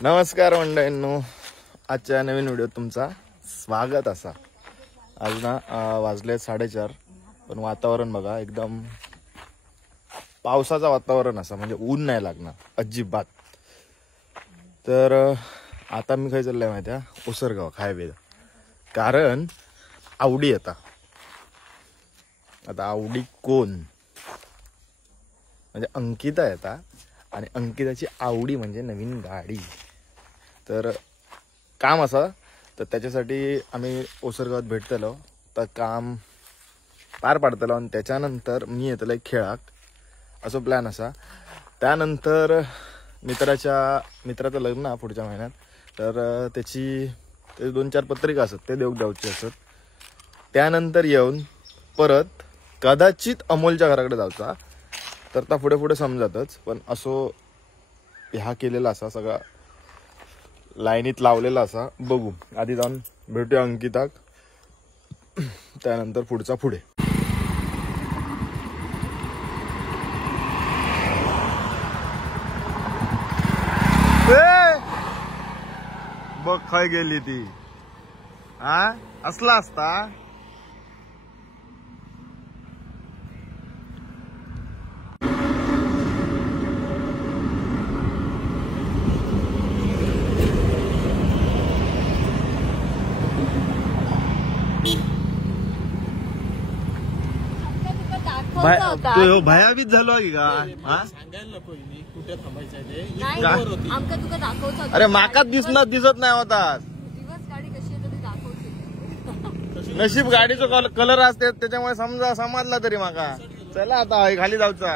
नमस्कार मंडळींनो, आजच्या नवीन व्हिडिओत तुमचा स्वागत असा. आज ना वाजले 4:30, पण वातावरण बघा एकदम पावसाचं वातावरण असा, म्हणजे ऊन नाही लागणार अजिबात. तर आता मी काय चाललंय माहिती आहे, उसरगाव हायवे. कारण आवडी आता आवडी कोण म्हणजे अंकिता येता, आणि अंकिताची आवडी म्हणजे नवीन गाडी. तर काम असा, तर त्याच्यासाठी आम्ही ओसरगावात भेटतलो, तर काम पार पाडतलो आणि त्याच्यानंतर मी येतलो खेळाक, असं प्लॅन असा. त्यानंतर मित्राचं लग्न पुढच्या महिन्यात, तर त्याची 2-4 पत्रिका असत, ते देऊक द्यायचे असत. त्यानंतर येऊन परत कदाचित अमोलच्या घराकडे जायचा. तर त्या पुढे पुढे समजतच, पण असो ह्या केलेला असा, सगळा लाईनीत लावलेला असा. बघू, आधी जाऊन भेटूया अंकिताक, त्यानंतर पुढचा पुढे. बघ काय गेली ती, असला असता. भयाभीत झालो की का? सांगायला नको कुठे थांबायचं. अरे माकाच दिसत नाही होता. नशीब गाडीचा कलर असते, त्याच्यामुळे समजला तरी माका. चला आता खाली जाऊचा.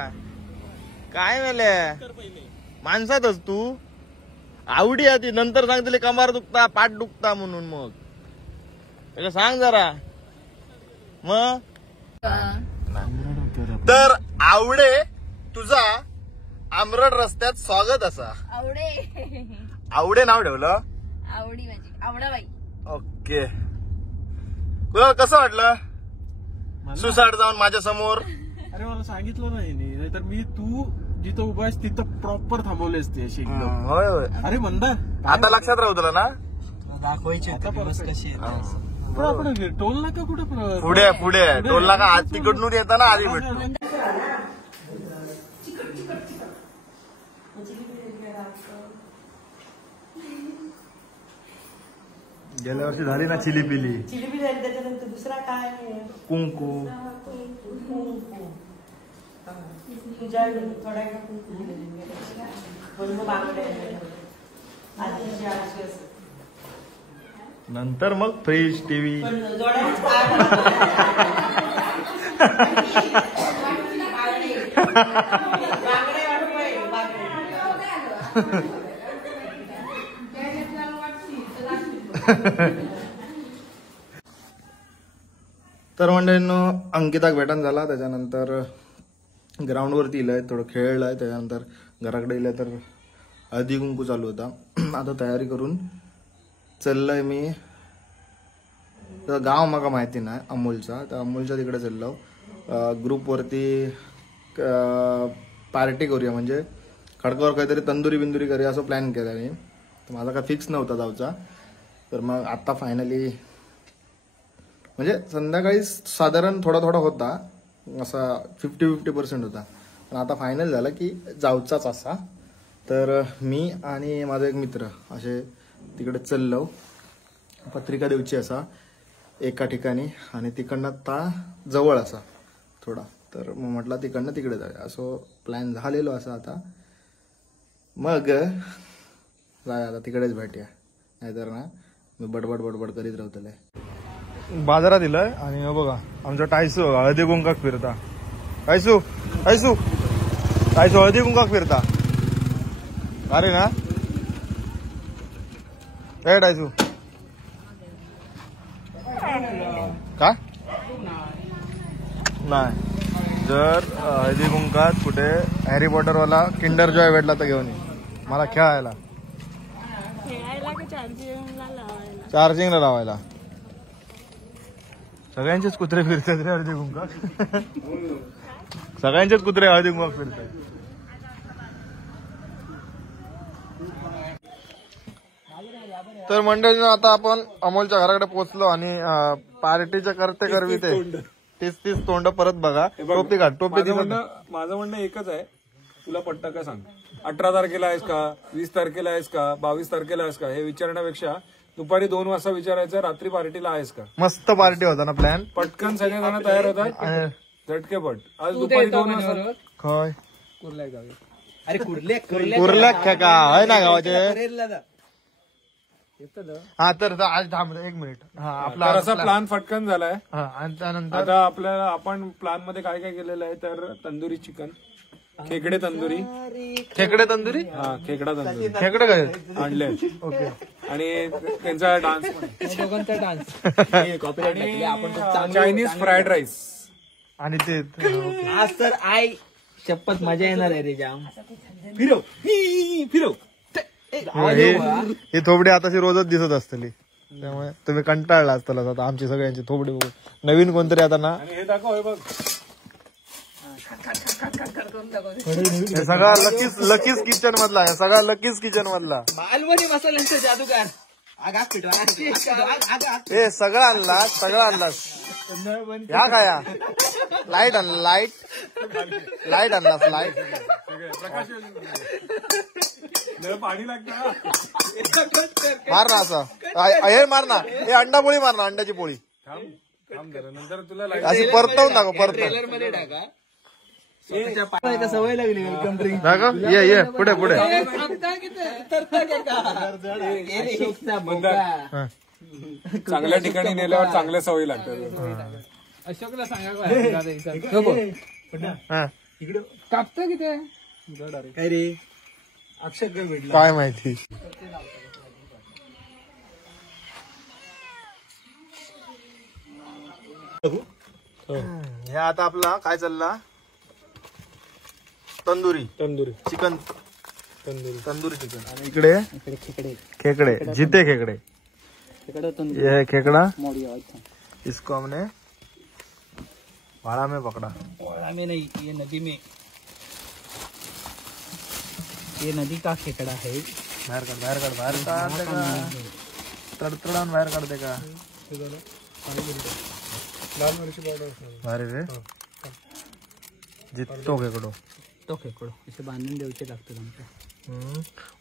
काय मेले माणसातच तू आवडी आधी, नंतर सांगतले कमार दुखता, पाठ दुखता म्हणून. मग त्याला सांग जरा. मग तर आवडे तुझा आमरड रस्त्यात स्वागत असा. आवडे नाव ठेवलं. आवडी माझी आवडाबाई. ओके, तुला कसं वाटलं सुसाट जाऊन माझ्या समोर? अरे मला सांगितलं नाही तर मी तू जिथं उभा आहेस तिथं प्रॉपर थांबवले असते अशी. होय होय. अरे मंदा आता लक्षात राहू तुला ना, दाखवायचे पण आपण टोल नाका कुठे पुढे टोल नाका आज तिकडून येताना आधी भेटतो. गेल्या वर्षी झाली ना चिलीपिली. झाली, त्याच्यानंतर दुसरा काय कुंकू. तुझ्या थोड्या कुंकू नंतर मग फ्रीज, टीव्ही. तर मंडळींनो, अंकिताक भेटण झाला. त्याच्यानंतर ग्राउंडवरती इलंय, थोडं खेळलंय. त्याच्यानंतर घराकडे इलंय, तर हळदी कुंकू चालू होता. आता तयारी करून चाललंय मी. तर गाव माका माहिती नाही अमोलचा, तर अमोलच्या तिकडे चाललो. ग्रुपवरती पार्टी करूया, म्हणजे खडकावर काहीतरी तंदुरी बिंदुरी करूया असं प्लॅन केला मी. तर माझा काय फिक्स नव्हता जाऊचा. तर मग आता फायनली, म्हणजे संध्याकाळी साधारण थोडा थोडा होता, असा 50-50% होता, पण आता फायनल झालं की जाऊचाच असा. तर मी आणि माझा एक मित्र असे तिकडे चाललो, पत्रिका देऊची असा एका ठिकाणी, आणि तिकडनं ता जवळ असा थोडा. तर मग म्हटलं तिकडनं तिकडे जाऊया, असं प्लॅन झालेलो असा. आता मग जाय, आता तिकडेच भेटूया, नाहीतर ना मी बडबड करीत राहतले. बाजारात दिलंय, आणि बघा आमचा टायसू हळदी कुंकाक फिरता. टायसू हळदी कुंकाक फिरता. अरे ना काय टायसू का नाही. जर हळदी कुंकात कुठे हॅरी पॉटरवाला किंडर जॉय भेटला तर घेऊन ये मला खेळायला. चार्जिंगला लावायला. सगळ्यांचेच कुत्रे फिरतात रे हळदी कुंकात. सगळ्यांचेच कुत्रे हळदी कुंकात फिरतात. तर मंडळीनं आता आपण अमोलच्या घराकडे पोहोचलो आणि पार्टीच्या करते करवी तीच तोंड परत बघा. टोपी काढ, टोपी माझं म्हणणं एकच आहे, तुला पट्टा काय सांग, 18 तारखेला आहेस का, 20 तारखेला आहेस का, 22 तारखेला आहेस का, हे विचारण्यापेक्षा दुपारी 2 वाजता विचारायचं रात्री पार्टीला आहेस का. मस्त पार्टी होता ना प्लॅन. पटकन सगळेजण तयार होतात, झटकेपट. आज दुपारी 2 वाजता काय अरे कुर्ले कुर्ल्या का आहे ना गावाचे. हा तर आज थांब 1 मिनिट. हा आपला असा प्लॅन फटकन झालाय. आणि त्यानंतर आता आपल्याला आपण प्लॅन मध्ये काय काय केलेलं आहे तर तंदुरी चिकन, खेकडे तंदुरी, खेकडे तंदुरी. हा खेकडा तंदुरी खेकडे काय आणले. ओके. आणि त्यांचा डान्स दोघांचा डान्स आणि चायनीज फ्राईड राईस. आणि ते आज तर आई शपथ मजा येणार आहे रे जाम. फिरव फिरव ही थोबडी आताशी रोजच दिसत असतली, त्यामुळे तुम्ही कंटाळला असताल आता आमची सगळ्यांची थोबडी बघून. नवीन कोणतरी आता ना हे दाखव, हे बघ हे सगळा लकीज किचन मधला आहे, सगळा लकीज किचन मधला. मालवणी मसाल्यांचा जादूगार. आगा पिटवा हे सगळं आणलास ह्या काय लाईट आणला, लाईट आणलास, लाईट पाणी लागतं. मार ना असं, हे मार ना, हे अंडा पोळी मार ना, अंड्याची पोळी नंतर तुला अशी परतवून टाका, परतवून मध्ये टाका. सवय लागली वेलकम ड्रिंक. ये पुढे पुढे. चांगल्या ठिकाणी नेल्यावर चांगल्या सवयी लागतात. अशोकला सांगा कापतं किती काय रे अक्षय भेटला काय माहिती. हे आता आपला काय चालला, तंदुरी चिकन, तंदुरी चिकन. आणि इकडे खेकडे, जिते खेकडे, ये खेकडा इसको हमने भाड़ा में पकड़ा. में नहीं, ये नदी में, ये नदी का खेकड़ा है. बाहेर काढते का, तडतडान बाहेर काढते का. लाल मिरची पावडर भारी रे. जितो खेकडो, तो खेकडो इथे बांधून द्यायचे लागतात आमच्या.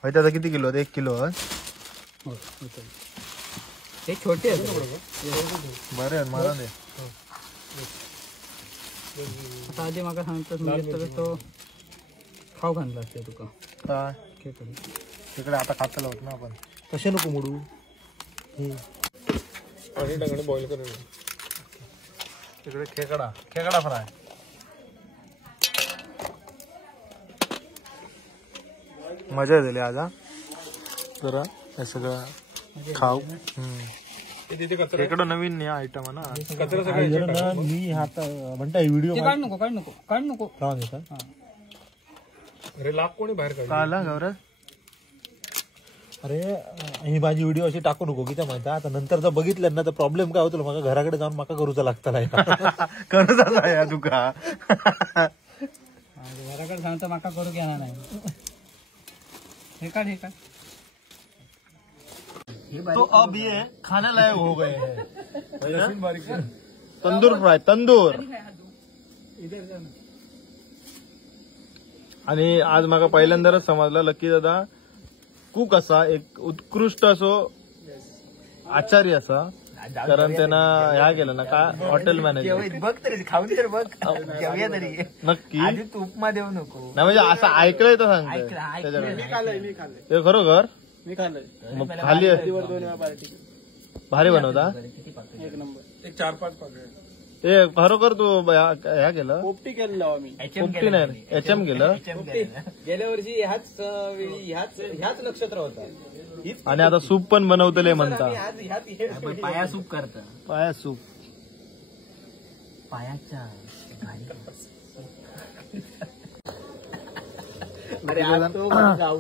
त्याचा किती किलो, 1 किलो. हे छोटे आहेत बरे मला दे. आता आधी माका सांगतो तो खाऊ घालला असते तुका काय खेकडे. तिकडे आता खातला होत ना आपण, कसे नको मोडू. पाणी टाकणं बॉईल करणं. तिकडे खेकडा फ्राय. मजा झाली आज. जरा हे सगळं खाऊ. खेकडं नवीन नाही आयटम आहे ना. मी आता म्हणता व्हिडिओ काढ नको अरे लाभ कोणी बाहेर काढ. काला गौरव. अरे ही माझी व्हिडिओ अशी टाकू नको की त्या म्हणता. आता नंतर जर बघितलं ना तर प्रॉब्लेम काय होतो, मला घराकडे जाऊन माका करूचा लागता नाही. करूचा या तुका. घराकडे सांगतो माका करू घेणार नाही. हे काढ तो अब ये खाने लायक हो गए हैं. तंदूर फ्राय, तंदूर. आणि आज मला पहिल्यांदाच समजलं लकी दादा कुक असा, एक उत्कृष्ट असो आचार्य असा. कारण त्यांना ह्या केलं ना का हॉटेल मॅनेजर. बघ तरी खाऊन तर बघ, घेऊया तरी. नक्की आधी तू उपमा देऊ नको. नाही म्हणजे असं ऐकलंय तर सांगतोय. ते खरोखर मी खाल्लंय. मग खाली भारी बनवता. एक 4-5 पाकिट. ते खरोखर तू ह्या केलं. पोपटी केलं मी. पोपटी नाही, एचएम केलं. गेल्या वर्षी ह्याच नक्षत्र होता. आणि आता सूप पण बनवतले म्हणता. पाया सूप करता. पाया सूप पायाच्या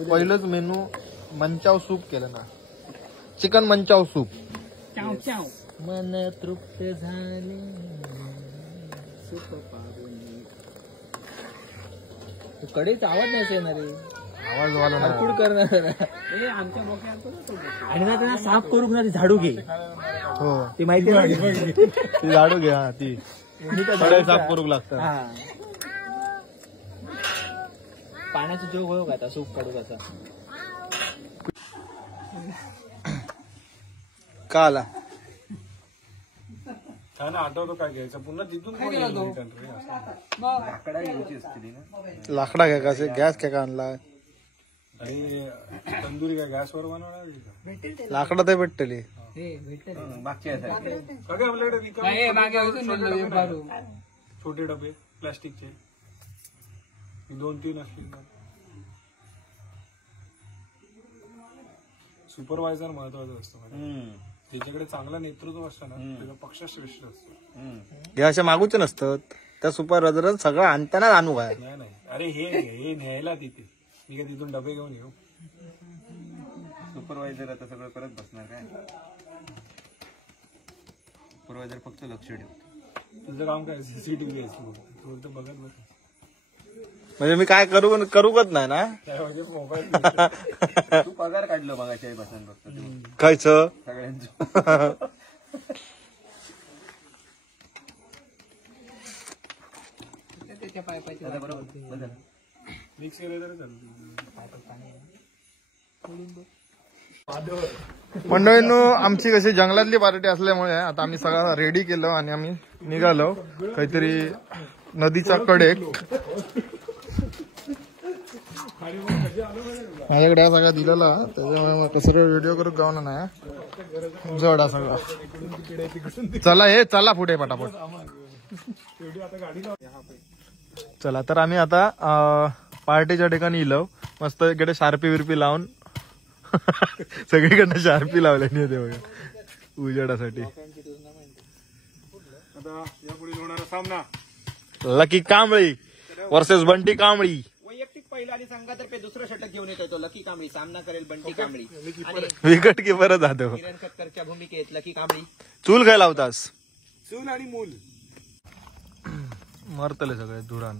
पहिलंच मेनू मंचाव सूप केलं ना, चिकन मंचाव सूप. मन तृप्त झाले कढीचा आवाज नाही येणार रे. आवाज वाला नाही. कुड करणार आणि ना त्यांना साफ करू ना ती झाडू घे हो ती माहिती आहे ती झाडू घे. हा ती सगळे साफ करूक लागतात. हा पाण्याचा जोग होय का आता सूप काढू कसा का आला हा ना आठवतो काय घ्यायचं पुन्हा तिथून कोण येईल return रे? असं. लाकडा घ्या कसे गॅस काय आणला आणि तंदुरी काय गॅसवर बनवणार आहे का? लाकडा ते भेटतली. सगळे आपल्याकडे रिकामे छोटे डबे प्लास्टिकचे 2-3 असतील ना. सुपरवायझर महत्वाचा असतो. ज्याच्याकडे चांगलं नेतृत्व असतं ना त्याचा पक्ष श्रेष्ठ असतो. हे अशा मागूचे नसतात त्या सुपरवायझर सगळं आणताना आणू काय. नाही अरे हे न्यायला तिथे मी काय तिथून डबे घेऊन येऊ. सुपरवायझर आता सगळं करत बसणार काय. सुपरवायझर फक्त लक्ष ठेवतो. तुझं काम काय सीसीटीव्ही असतो फक्त बघत बस. म्हणजे मी काय करूच नाही ना. त्यामध्ये मोबाईल तू पगार काढलो मगाच्या बसून फक्त खायचं सगळ्यांचं. मिक्स केलं तरी चालतं. मंडळींनो आमची कशी जंगलातली पार्टी असल्यामुळे आता आम्ही सगळं रेडी केलं आणि आम्ही निघालो काहीतरी नदीच्या कडेक. माझ्याकडे हा सगळा दिलेला त्याच्यामुळे कसं व्हिडिओ करू गावना नाही जड सगळं. चला पुढे पटापट. चला तर आम्ही आता पार्टीच्या ठिकाणी येलो. मस्त इकडे शार्पी विरपी लावून सगळीकडनं शार्पी लावल्याने ते बघा उजेडासाठी. आता यापुढे होणारा सामना लकी कांबळी वर्सेस बंटी कांबळी. वैयक्तिक पहिला आणि संघातर्फे दुसरं षटक घेऊन येतो लकी कांबळी. सामना करेल बंटी कांबळी आणि विकेट किपर जातो. किरण खटकरच्या भूमिकेत लकी कांबळी. चूल काय लावतास. चूल आणि मूल मरतले सगळे धुरान.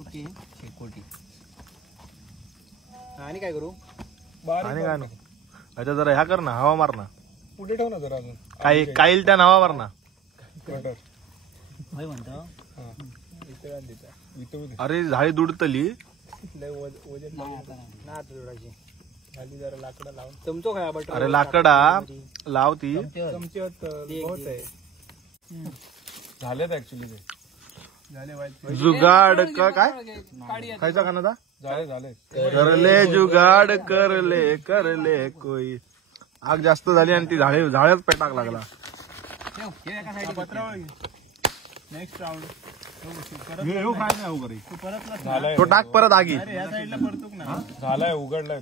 ओके शेकोटी आणि काय करू आणि काय नको अच्छा जरा ह्या कर ना हवा मार ना. पुढे ठेव ना जरा अजून काही त्या नावा मार ना. बटर होय म्हणतो अरे झाडी दुडतली. खाली जरा लाकडं लावून तुमचो काय बट अरे लाकडा लावती. झालेत ऍक्च्युली ते झाले जुगाड काय खायचा खाना था झाले करले जुगाड करले कोई. आग जास्त झाली आणि ती झाडच पेटाक लागला. नेक्स्ट राऊंड तो टाक परत आगी. झालाय उघडलाय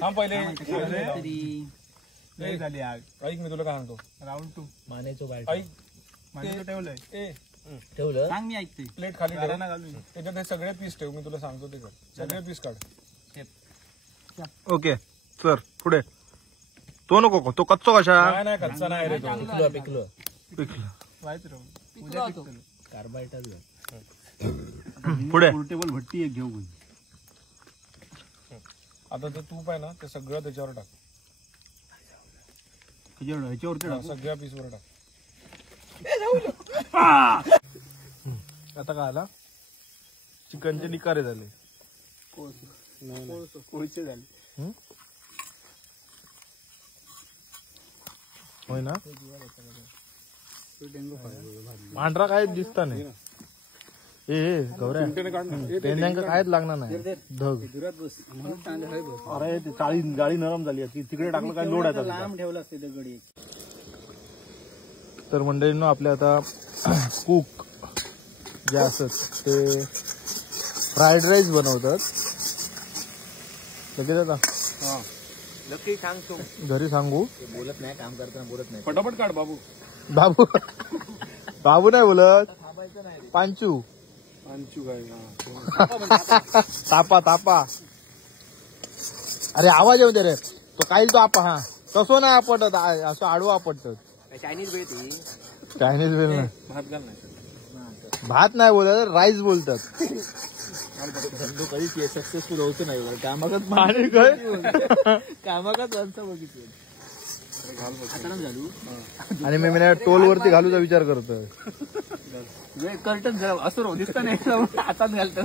हा पहिले झाली आग. ऐक मी तुला काय सांगतो राऊंड 2 मानेचो बाय ऐक ठेवलंय ठेवलं सांग मी ऐकते. प्लेट खाली ठेव त्याच्यात हे सगळे पीस ठेव मी तुला सांगतो ते कर. सगळे पीस काढ. ओके सर पुढे. तो नको तो कच्चो कशा नाही कच्चा नाही रे तो पिकलो पिकला कार्बायटाच पुढे. पोर्टेबल भट्टी एक घेऊ. आता ते तूप आहे ना ते सगळं त्याच्यावर टाक. ह्याच्यावरती सगळ्या पीस वर टाक. आता काय आला चिकनचे निकारे झाले. कोळसे झाले होय ना. पांढरा काय दिसता नाही. ए गौऱ्या पेंड्यांका कायच लागणार नाही धग. अरे जाळी नरम झाली तिकडे टाकलं काय लोड आहे. लांब ठेवलं असते दगडी. तर मंडळींनो आपले आता कुक जे असत ते फ्राईड राईस बनवतात. लगेच आता लकी सांगतो घरी सांगू. बोलत नाही काम करताना बोलत नाही. पटापट काढ बाबू. बाबू बाबू नाही बोलत पांचू. अंशू काय तापा अरे आवाज येऊ दे रे. तो काही तो आपा हा तसो नाही आपटत असं आडवं आपटत. चायनीज भेटते चायनीज वेळ नाही. भात घाल नाही भात नाही बोलतात राईस बोलतात. धंदो कधीच सक्सेसफुल होतो नाही बरं. कामाकच आणि काय कामाकच माणसं बघितली. आणि मी टोल वरती घालूचा विचार करतोय. कर्टन जरा असं दिसत नाही हातात घालतो.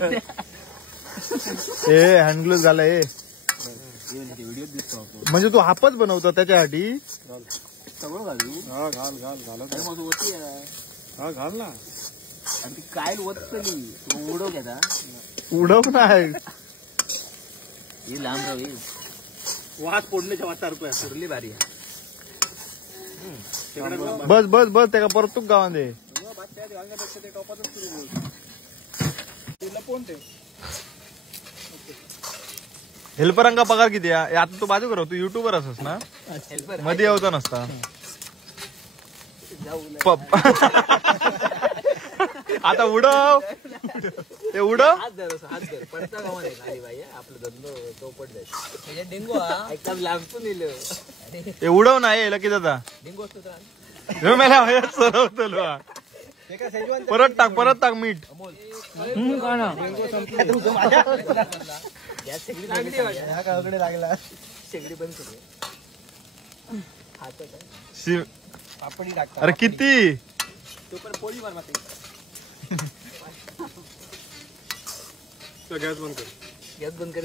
ए हँडग्लोव्ह घाला ए. व्हिडिओ दिसतो आपण. म्हणजे तू हापच बनवतो त्याच्यासाठी. सगळं घालू. हा घाल घाल घालत काय मग होती हा घाल ना. आणि ती काय वतली उडव घेता. उडव नाही ही लांब राहू. वाट फोडण्याच्या वाटासारखं सुरली भारी. बस बस बस त्याला परत तू गावात दे. हेल्परांका पगार किती आहे? आता तू बाजू कर, तू युट्यूबर असस ना, मध्ये यावचा नसता. आता उडव ते उडव. हात धर पडता गावा नाही खाली बाई. आपलं धंदो चौपट जायचं. डेंगू एकदम लांबून नेलं. ते उडव नाही यायला किती आता डेंगू असतो तर सरवतो. परत टाक मीठ. लागला शेगडी बंद करू. अरे किती तो पण पोळी मार माते. गॅस बंद कर. गॅस बंद कर.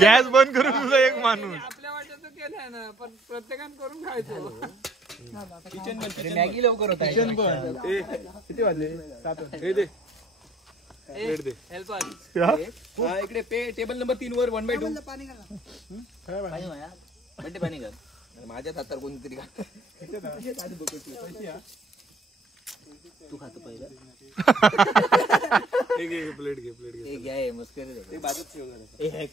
गॅस बंद करून तुझा एक माणूस. आपल्या वाट्याचं केलंय ना, पण प्रत्येकानं करून खायचं. मॅगी लवकर होता. किती वाजले? हे दे प्लेट दे. इकडे टेबल नंबर 3 वर 1/2 पाणी घाल. पाणी घाल. माझ्याच हातावर कोणतरी घाल. तू खातो पहिलं. घे प्लेट घे प्लेट घे. घ्या मस्करी बाजूच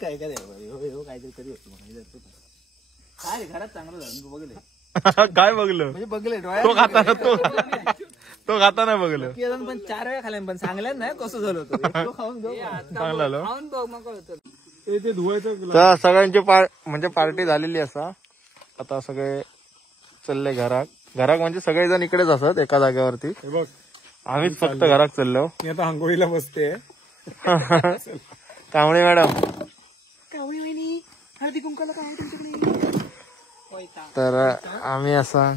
काहीतरी कधी होतो. काय घरात चांगलं झालं बघले. काय बघलं म्हणजे बघले तो खाताना तो खाताना बघलं. पण 4 वेळा खाल्ल्या पण सांगल्या नाही कसं झालं होतं. तो खाऊन घेऊ. चांगला आलो. खाऊन बघ मग होतं. ते धुवायचं. तर सगळ्यांची म्हणजे पार्टी झालेली असा. आता सगळे चालले घरात. म्हणजे सगळेजण इकडेच असत एका जागेवरती. हे बघ आम्हीच फक्त घरात चाललो. मी आता आंघोळीला बसते. कांबळे मॅडम. हळदी कुंकाला काय तुमच्याकडे. तर आम्ही असा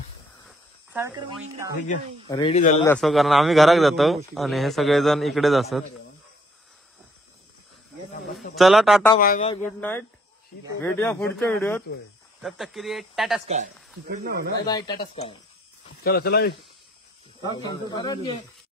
रेडी झालेलो असतो कारण आम्ही घरात जातो आणि हे सगळेजण इकडेच असत. चला tata bye bye good night. भेटूया पुढच्या व्हिडिओत. तब तक के लिए Tata Sky. Bye bye Tata Sky. चला चला